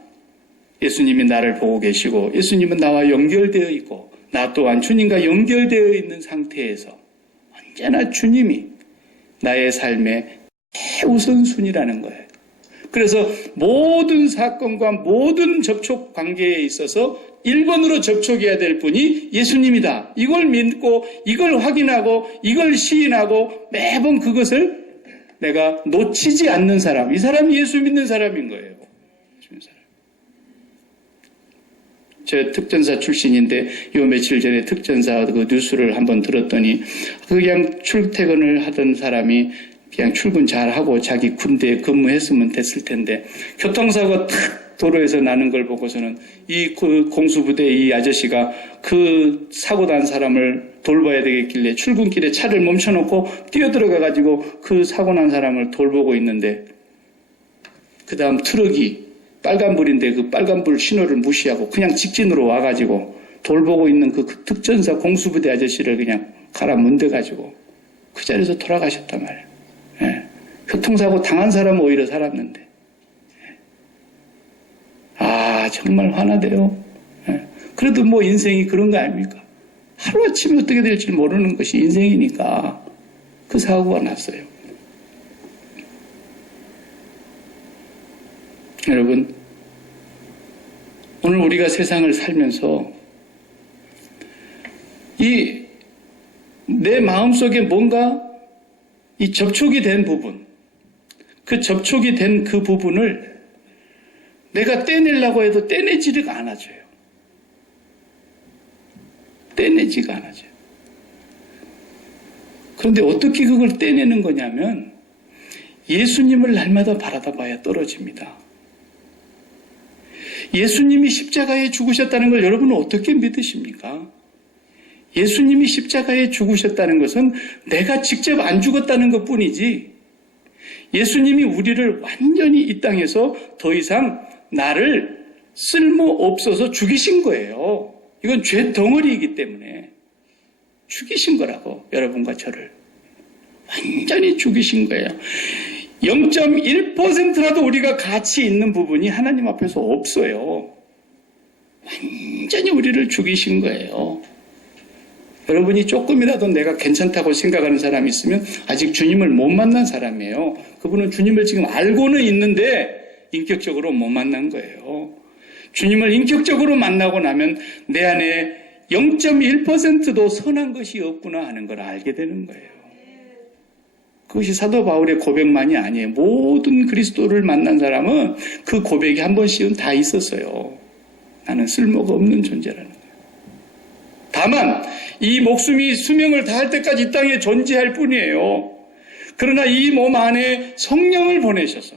예수님이 나를 보고 계시고 예수님은 나와 연결되어 있고 나 또한 주님과 연결되어 있는 상태에서 언제나 주님이 나의 삶의 최우선순위라는 거예요. 그래서 모든 사건과 모든 접촉 관계에 있어서 1번으로 접촉해야 될 분이 예수님이다. 이걸 믿고 이걸 확인하고 이걸 시인하고 매번 그것을 내가 놓치지 않는 사람. 이 사람이 예수 믿는 사람인 거예요. 저 특전사 출신인데 요 며칠 전에 특전사 그 뉴스를 한번 들었더니 그냥 출퇴근을 하던 사람이 그냥 출근 잘하고 자기 군대에 근무했으면 됐을 텐데 교통사고 탁 도로에서 나는 걸 보고서는 그 공수부대 이 아저씨가 그 사고 난 사람을 돌봐야 되겠길래 출근길에 차를 멈춰놓고 뛰어들어가가지고 그 사고 난 사람을 돌보고 있는데 그 다음 트럭이 빨간불인데 그 빨간불 신호를 무시하고 그냥 직진으로 와가지고 돌보고 있는 그 특전사 공수부대 아저씨를 그냥 갈아 문대가지고 그 자리에서 돌아가셨단 말이에요. 예. 교통사고 당한 사람은 오히려 살았는데. 예. 정말 화나대요. 예. 그래도 뭐 인생이 그런 거 아닙니까? 하루아침에 어떻게 될지 모르는 것이 인생이니까 그 사고가 났어요. 여러분, 오늘 우리가 세상을 살면서 내 마음속에 뭔가 이 접촉이 된 부분, 그 접촉이 된 그 부분을 내가 떼내려고 해도 떼내지를 않아줘요. 떼내지가 않아져요. 그런데 어떻게 그걸 떼내는 거냐면 예수님을 날마다 바라다 봐야 떨어집니다. 예수님이 십자가에 죽으셨다는 걸 여러분은 어떻게 믿으십니까? 예수님이 십자가에 죽으셨다는 것은 내가 직접 안 죽었다는 것뿐이지 예수님이 우리를 완전히 이 땅에서 더 이상 나를 쓸모없어서 죽이신 거예요. 이건 죄 덩어리이기 때문에 죽이신 거라고, 여러분과 저를. 완전히 죽이신 거예요. 0.1%라도 우리가 가치 있는 부분이 하나님 앞에서 없어요. 완전히 우리를 죽이신 거예요. 여러분이 조금이라도 내가 괜찮다고 생각하는 사람이 있으면 아직 주님을 못 만난 사람이에요. 그분은 주님을 지금 알고는 있는데 인격적으로 못 만난 거예요. 주님을 인격적으로 만나고 나면 내 안에 0.1%도 선한 것이 없구나 하는 걸 알게 되는 거예요. 그것이 사도 바울의 고백만이 아니에요. 모든 그리스도를 만난 사람은 그 고백이 한 번씩은 다 있었어요. 나는 쓸모가 없는 존재라는 거예요. 다만 이 목숨이 수명을 다할 때까지 이 땅에 존재할 뿐이에요. 그러나 이 몸 안에 성령을 보내셔서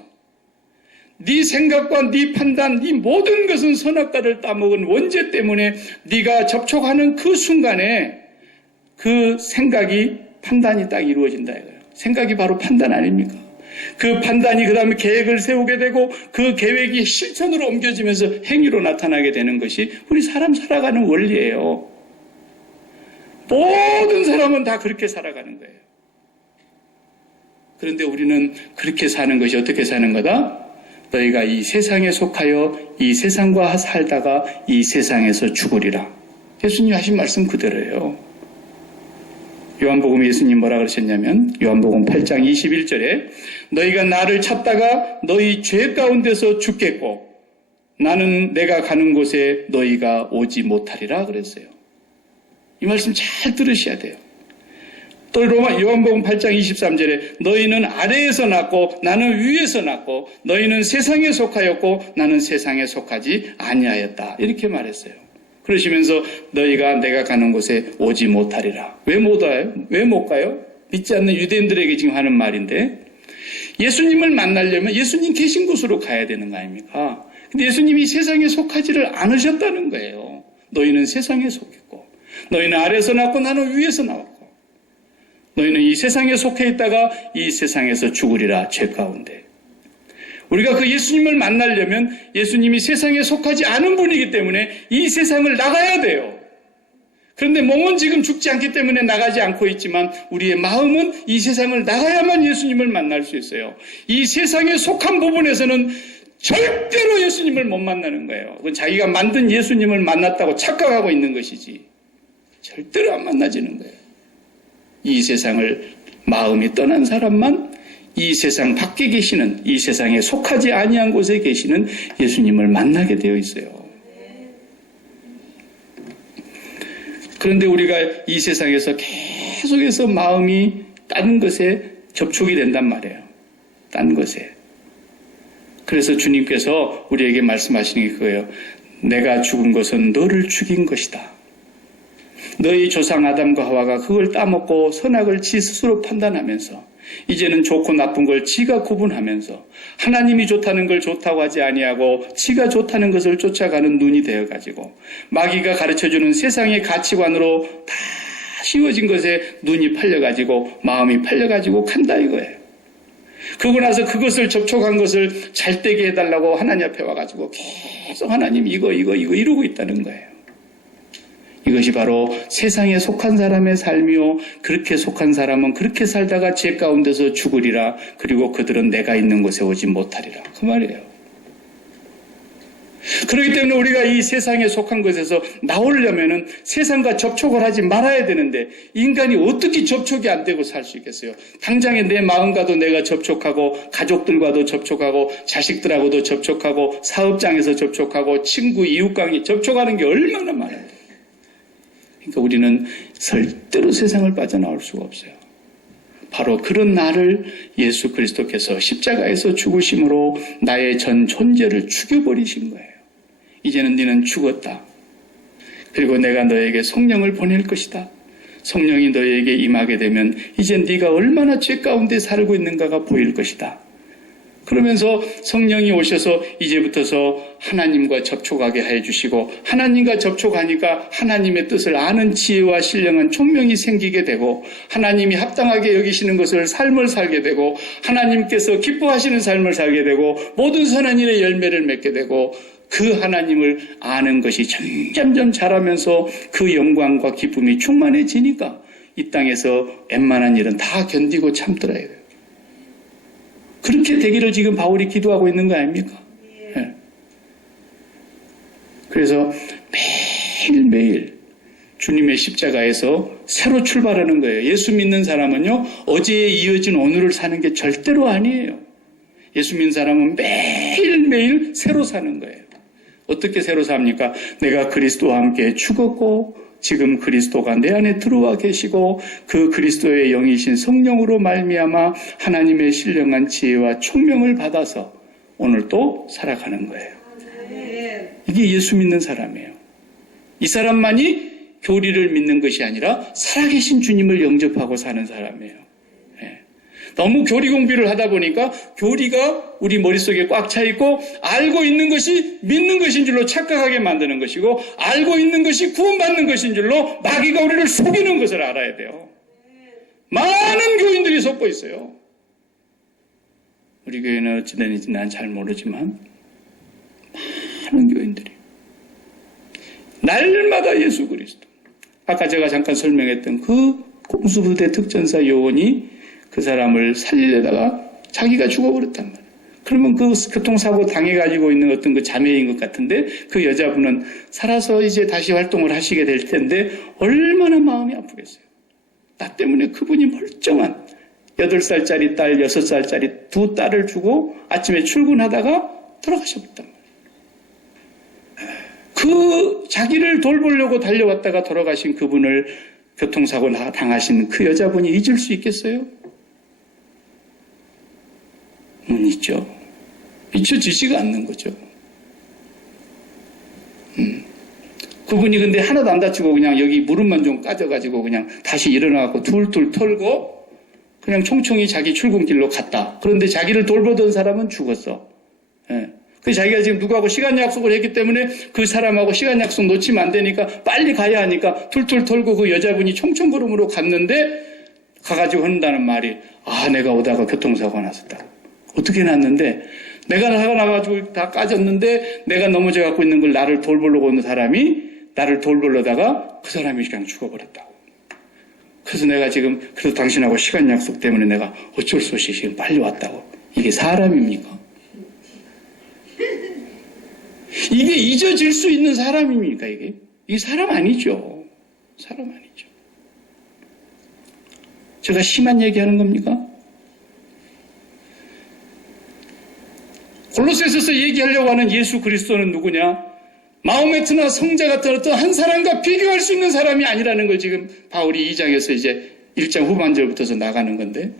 네 생각과 네 판단, 네 모든 것은 선악과를 따먹은 원죄 때문에 네가 접촉하는 그 순간에 그 생각이 판단이 딱 이루어진다 이거예요. 생각이 바로 판단 아닙니까? 그 판단이 그 다음에 계획을 세우게 되고 그 계획이 실천으로 옮겨지면서 행위로 나타나게 되는 것이 우리 사람 살아가는 원리예요. 모든 사람은 다 그렇게 살아가는 거예요. 그런데 우리는 그렇게 사는 것이 어떻게 사는 거다? 너희가 이 세상에 속하여 이 세상과 살다가 이 세상에서 죽으리라. 예수님 하신 말씀 그대로예요. 요한복음 예수님 뭐라 그러셨냐면 요한복음 8장 21절에 너희가 나를 찾다가 너희 죄 가운데서 죽겠고 나는 내가 가는 곳에 너희가 오지 못하리라 그랬어요. 이 말씀 잘 들으셔야 돼요. 또 요한복음 8장 23절에 너희는 아래에서 났고 나는 위에서 났고 너희는 세상에 속하였고 나는 세상에 속하지 아니하였다. 이렇게 말했어요. 그러시면서 너희가 내가 가는 곳에 오지 못하리라. 왜 못 와요? 왜 못 가요? 믿지 않는 유대인들에게 지금 하는 말인데 예수님을 만나려면 예수님 계신 곳으로 가야 되는 거 아닙니까? 근데 예수님이 세상에 속하지를 않으셨다는 거예요. 너희는 세상에 속했고 너희는 아래에서 났고 나는 위에서 나왔고 너희는 이 세상에 속해 있다가 이 세상에서 죽으리라 죄 가운데. 우리가 그 예수님을 만나려면 예수님이 세상에 속하지 않은 분이기 때문에 이 세상을 나가야 돼요. 그런데 몸은 지금 죽지 않기 때문에 나가지 않고 있지만 우리의 마음은 이 세상을 나가야만 예수님을 만날 수 있어요. 이 세상에 속한 부분에서는 절대로 예수님을 못 만나는 거예요. 그건 자기가 만든 예수님을 만났다고 착각하고 있는 것이지 절대로 안 만나지는 거예요. 이 세상을 마음이 떠난 사람만 이 세상 밖에 계시는 이 세상에 속하지 아니한 곳에 계시는 예수님을 만나게 되어 있어요. 그런데 우리가 이 세상에서 계속해서 마음이 다른 것에 접촉이 된단 말이에요. 딴 것에. 그래서 주님께서 우리에게 말씀하시는 게 그거예요. 내가 죽은 것은 너를 죽인 것이다. 너희 조상 아담과 하와가 그걸 따먹고 선악을 지 스스로 판단하면서 이제는 좋고 나쁜 걸 지가 구분하면서 하나님이 좋다는 걸 좋다고 하지 아니하고 지가 좋다는 것을 쫓아가는 눈이 되어가지고 마귀가 가르쳐주는 세상의 가치관으로 다 씌워진 것에 눈이 팔려가지고 마음이 팔려가지고 간다 이거예요. 그러고 나서 그것을 접촉한 것을 잘 되게 해달라고 하나님 앞에 와가지고 계속 하나님 이거 이러고 있다는 거예요. 이것이 바로 세상에 속한 사람의 삶이요. 그렇게 속한 사람은 그렇게 살다가 죄 가운데서 죽으리라. 그리고 그들은 내가 있는 곳에 오지 못하리라. 그 말이에요. 그렇기 때문에 우리가 이 세상에 속한 것에서 나오려면은 세상과 접촉을 하지 말아야 되는데 인간이 어떻게 접촉이 안 되고 살 수 있겠어요? 당장에 내 마음과도 내가 접촉하고 가족들과도 접촉하고 자식들하고도 접촉하고 사업장에서 접촉하고 친구 이웃과 접촉하는 게 얼마나 많아요. 그러니까 우리는 절대로 세상을 빠져나올 수가 없어요. 바로 그런 나를 예수 그리스도께서 십자가에서 죽으심으로 나의 전 존재를 죽여버리신 거예요. 이제는 너는 죽었다. 그리고 내가 너에게 성령을 보낼 것이다. 성령이 너에게 임하게 되면 이제 네가 얼마나 죄 가운데 살고 있는가가 보일 것이다. 그러면서 성령이 오셔서 이제부터서 하나님과 접촉하게 해주시고, 하나님과 접촉하니까 하나님의 뜻을 아는 지혜와 신령한 총명이 생기게 되고, 하나님이 합당하게 여기시는 것을 삶을 살게 되고, 하나님께서 기뻐하시는 삶을 살게 되고, 모든 선한 일의 열매를 맺게 되고, 그 하나님을 아는 것이 점점점 자라면서 그 영광과 기쁨이 충만해지니까 이 땅에서 웬만한 일은 다 견디고 참더라야 돼요. 그렇게 되기를 지금 바울이 기도하고 있는 거 아닙니까? 네. 그래서 매일매일 주님의 십자가에서 새로 출발하는 거예요. 예수 믿는 사람은요, 어제에 이어진 오늘을 사는 게 절대로 아니에요. 예수 믿는 사람은 매일매일 새로 사는 거예요. 어떻게 새로 삽니까? 내가 그리스도와 함께 죽었고 지금 그리스도가 내 안에 들어와 계시고 그 그리스도의 영이신 성령으로 말미암아 하나님의 신령한 지혜와 총명을 받아서 오늘 또 살아가는 거예요. 이게 예수 믿는 사람이에요. 이 사람만이 교리를 믿는 것이 아니라 살아계신 주님을 영접하고 사는 사람이에요. 너무 교리 공부를 하다 보니까 교리가 우리 머릿속에 꽉 차 있고 알고 있는 것이 믿는 것인 줄로 착각하게 만드는 것이고, 알고 있는 것이 구원받는 것인 줄로 마귀가 우리를 속이는 것을 알아야 돼요. 많은 교인들이 속고 있어요. 우리 교회는 어찌되는지 난 잘 모르지만 많은 교인들이 날마다 예수 그리스도, 아까 제가 잠깐 설명했던 그 공수부대 특전사 요원이 그 사람을 살리려다가 자기가 죽어버렸단 말이에요. 그러면 그 교통사고 당해가지고 있는 어떤 그 자매인 것 같은데 그 여자분은 살아서 이제 다시 활동을 하시게 될 텐데 얼마나 마음이 아프겠어요. 나 때문에 그분이 멀쩡한 8살짜리 딸, 6살짜리 두 딸을 주고 아침에 출근하다가 돌아가셨단 말이에요. 그 자기를 돌보려고 달려왔다가 돌아가신 그분을 교통사고 당하신 그 여자분이 잊을 수 있겠어요? 있죠. 잊혀지지가 않는 거죠. 그분이 근데 하나도 안 다치고 그냥 여기 무릎만 좀 까져가지고 그냥 다시 일어나갖고 툴툴 털고 그냥 총총히 자기 출근길로 갔다. 그런데 자기를 돌보던 사람은 죽었어. 예. 그 자기가 지금 누구하고 시간 약속을 했기 때문에 그 사람하고 시간 약속 놓치면 안 되니까 빨리 가야 하니까 툴툴 털고 그 여자분이 총총걸음으로 갔는데 가가지고 한다는 말이, 내가 오다가 교통사고가 났었다. 어떻게 났는데 내가 사고 나가지고 다 까졌는데 내가 넘어져 갖고 있는 걸 나를 돌보려고 오는 사람이 나를 돌보려다가 그 사람이 그냥 죽어버렸다고. 그래서 내가 지금 그래서 당신하고 시간 약속 때문에 내가 어쩔 수 없이 지금 빨리 왔다고. 이게 사람입니까? 이게 잊어질 수 있는 사람입니까? 이게 사람 아니죠. 사람 아니죠. 제가 심한 얘기하는 겁니까? 골로새서에서 얘기하려고 하는 예수 그리스도는 누구냐? 마호메트나 성자 같은 어떤 한 사람과 비교할 수 있는 사람이 아니라는 걸 지금 바울이 2장에서 이제 1장 후반절부터서 나가는 건데,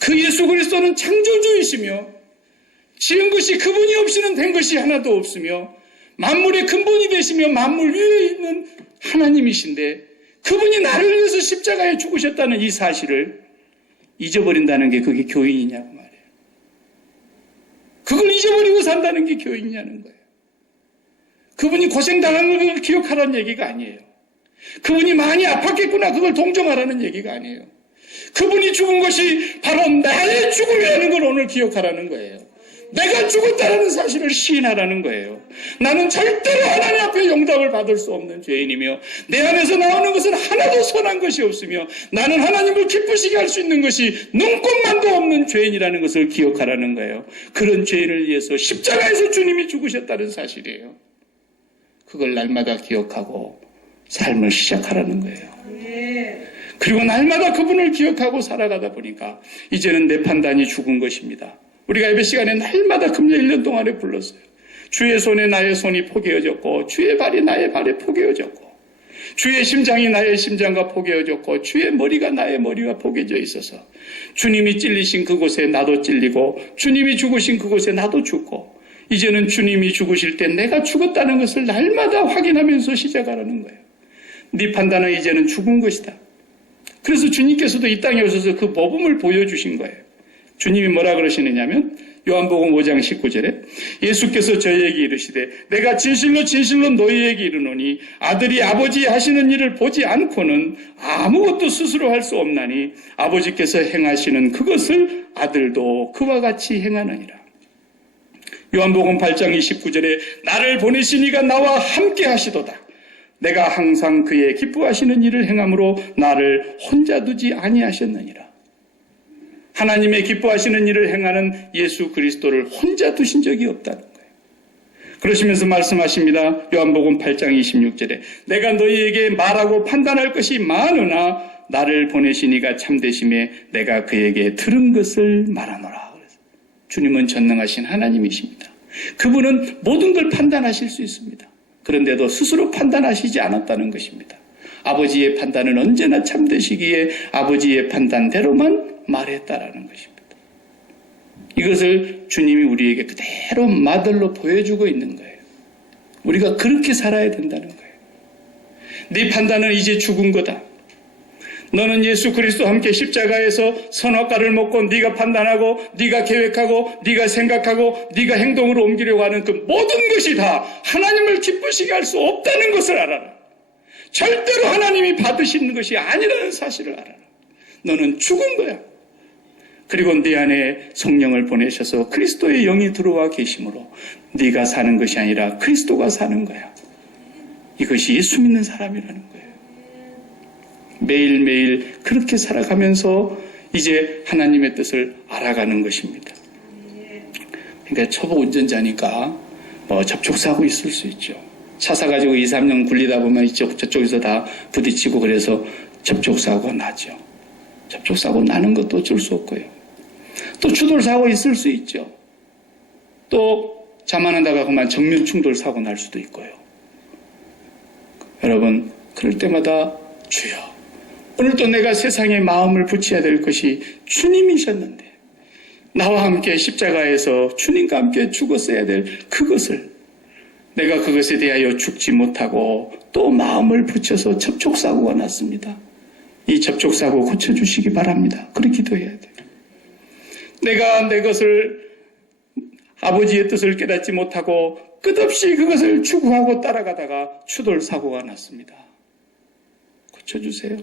그 예수 그리스도는 창조주이시며 지은 것이 그분이 없이는 된 것이 하나도 없으며 만물의 근본이 되시며 만물 위에 있는 하나님이신데 그분이 나를 위해서 십자가에 죽으셨다는 이 사실을 잊어버린다는 게 그게 교인이냐고 말이에요. 그걸 잊어버리고 산다는 게 교인이냐는 거예요. 그분이 고생당한 걸 기억하라는 얘기가 아니에요. 그분이 많이 아팠겠구나 그걸 동정하라는 얘기가 아니에요. 그분이 죽은 것이 바로 나의 죽음이라는 걸 오늘 기억하라는 거예요. 내가 죽었다는 사실을 시인하라는 거예요. 나는 절대로 하나님 앞에 용답을 받을 수 없는 죄인이며 내 안에서 나오는 것은 하나도 선한 것이 없으며 나는 하나님을 기쁘시게 할 수 있는 것이 눈꼽만도 없는 죄인이라는 것을 기억하라는 거예요. 그런 죄인을 위해서 십자가에서 주님이 죽으셨다는 사실이에요. 그걸 날마다 기억하고 삶을 시작하라는 거예요. 그리고 날마다 그분을 기억하고 살아가다 보니까 이제는 내 판단이 죽은 것입니다. 우리가 예배 시간에 날마다 금요 1년 동안에 불렀어요. 주의 손에 나의 손이 포개어졌고 주의 발이 나의 발에 포개어졌고 주의 심장이 나의 심장과 포개어졌고 주의 머리가 나의 머리가 포개져 있어서 주님이 찔리신 그곳에 나도 찔리고 주님이 죽으신 그곳에 나도 죽고 이제는 주님이 죽으실 때 내가 죽었다는 것을 날마다 확인하면서 시작하라는 거예요. 네 판단은 이제는 죽은 것이다. 그래서 주님께서도 이 땅에 오셔서 그 모범을 보여주신 거예요. 주님이 뭐라 그러시느냐면 요한복음 5장 19절에 예수께서 저희에게 이르시되 내가 진실로 진실로 너희에게 이르노니 아들이 아버지 하시는 일을 보지 않고는 아무것도 스스로 할 수 없나니 아버지께서 행하시는 그것을 아들도 그와 같이 행하느니라. 요한복음 8장 29절에 나를 보내신 이가 나와 함께 하시도다. 내가 항상 그의 기뻐하시는 일을 행함으로 나를 혼자 두지 아니하셨느니라. 하나님의 기뻐하시는 일을 행하는 예수 그리스도를 혼자 두신 적이 없다는 거예요. 그러시면서 말씀하십니다. 요한복음 8장 26절에 내가 너희에게 말하고 판단할 것이 많으나 나를 보내신 이가 참되심에 내가 그에게 들은 것을 말하노라. 주님은 전능하신 하나님이십니다. 그분은 모든 걸 판단하실 수 있습니다. 그런데도 스스로 판단하시지 않았다는 것입니다. 아버지의 판단은 언제나 참되시기에 아버지의 판단대로만 말했다라는 것입니다. 이것을 주님이 우리에게 그대로 모델로 보여주고 있는 거예요. 우리가 그렇게 살아야 된다는 거예요. 네 판단은 이제 죽은 거다. 너는 예수 그리스도와 함께 십자가에서 선악과를 먹고 네가 판단하고 네가 계획하고 네가 생각하고 네가 행동으로 옮기려고 하는 그 모든 것이 다 하나님을 기쁘시게 할 수 없다는 것을 알아라. 절대로 하나님이 받으시는 것이 아니라는 사실을 알아라. 너는 죽은 거야. 그리고 네 안에 성령을 보내셔서 그리스도의 영이 들어와 계심으로 네가 사는 것이 아니라 그리스도가 사는 거야. 이것이 예수 믿는 사람이라는 거예요. 매일매일 그렇게 살아가면서 이제 하나님의 뜻을 알아가는 것입니다. 그러니까 초보 운전자니까 접촉사고 있을 수 있죠. 차 사가지고 2, 3년 굴리다 보면 저쪽에서 다 부딪히고 그래서 접촉사고가 나죠. 접촉사고 나는 것도 어쩔 수 없고요. 또 추돌사고 있을 수 있죠. 또 자만하다가 그만 정면 충돌 사고 날 수도 있고요. 여러분, 그럴 때마다 주여, 오늘도 내가 세상에 마음을 붙여야 될 것이 주님이셨는데 나와 함께 십자가에서 주님과 함께 죽었어야 될 그것을 내가 그것에 대하여 죽지 못하고 또 마음을 붙여서 접촉사고가 났습니다. 이 접촉사고 고쳐주시기 바랍니다. 그렇게 기도해야 돼요. 내가 내 것을 아버지의 뜻을 깨닫지 못하고 끝없이 그것을 추구하고 따라가다가 추돌사고가 났습니다. 고쳐주세요.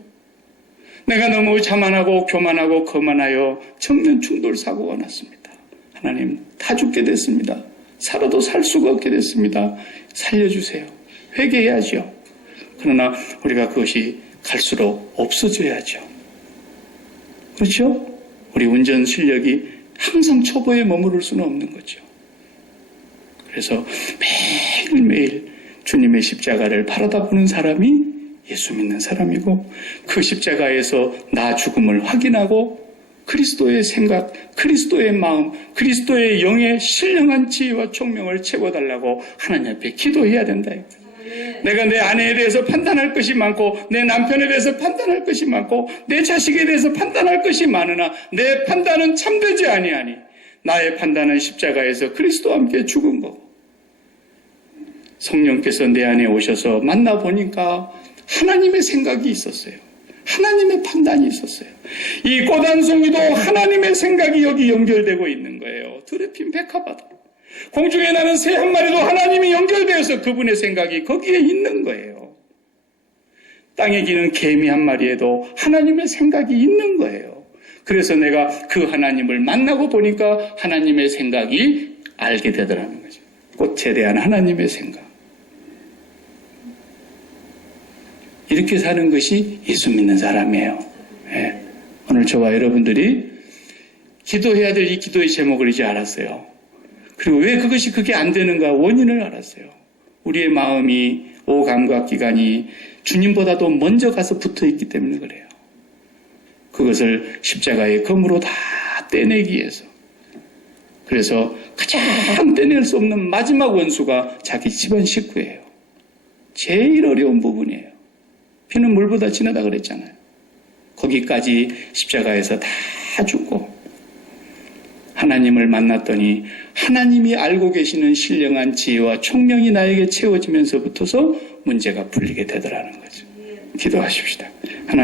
내가 너무 자만하고 교만하고 거만하여 정면 충돌사고가 났습니다. 하나님, 다 죽게 됐습니다. 살아도 살 수가 없게 됐습니다. 살려주세요. 회개해야죠. 그러나 우리가 그것이 갈수록 없어져야죠. 그렇죠? 우리 운전 실력이 항상 초보에 머무를 수는 없는 거죠. 그래서 매일매일 주님의 십자가를 바라다 보는 사람이 예수 믿는 사람이고 그 십자가에서 나 죽음을 확인하고 그리스도의 생각, 그리스도의 마음, 그리스도의 영의 신령한 지혜와 총명을 채워달라고 하나님 앞에 기도해야 된다. 내가 내 아내에 대해서 판단할 것이 많고 내 남편에 대해서 판단할 것이 많고 내 자식에 대해서 판단할 것이 많으나 내 판단은 참되지 아니하니 나의 판단은 십자가에서 그리스도와 함께 죽은 거고 성령께서 내 안에 오셔서 만나보니까 하나님의 생각이 있었어요. 하나님의 판단이 있었어요. 이 꽃 한 송이도 하나님의 생각이 여기 연결되고 있는 거예요. 들에 핀 백합화도. 공중에 나는 새 한 마리도 하나님이 연결되어서 그분의 생각이 거기에 있는 거예요. 땅에 기는 개미 한 마리에도 하나님의 생각이 있는 거예요. 그래서 내가 그 하나님을 만나고 보니까 하나님의 생각이 알게 되더라는 거죠. 꽃에 대한 하나님의 생각. 이렇게 사는 것이 예수 믿는 사람이에요. 네. 오늘 저와 여러분들이 기도해야 될 이 기도의 제목을 이제 알았어요. 그리고 왜 그게 안 되는가 원인을 알았어요. 우리의 마음이 오감각기관이 주님보다도 먼저 가서 붙어있기 때문에 그래요. 그것을 십자가의 검으로 다 떼내기 위해서. 그래서 가장 떼낼 수 없는 마지막 원수가 자기 집안 식구예요. 제일 어려운 부분이에요. 피는 물보다 진하다 그랬잖아요. 거기까지 십자가에서 다 죽고 하나님을 만났더니 하나님이 알고 계시는 신령한 지혜와 총명이 나에게 채워지면서부터서 문제가 풀리게 되더라는 거죠. 기도하십시다. 하나님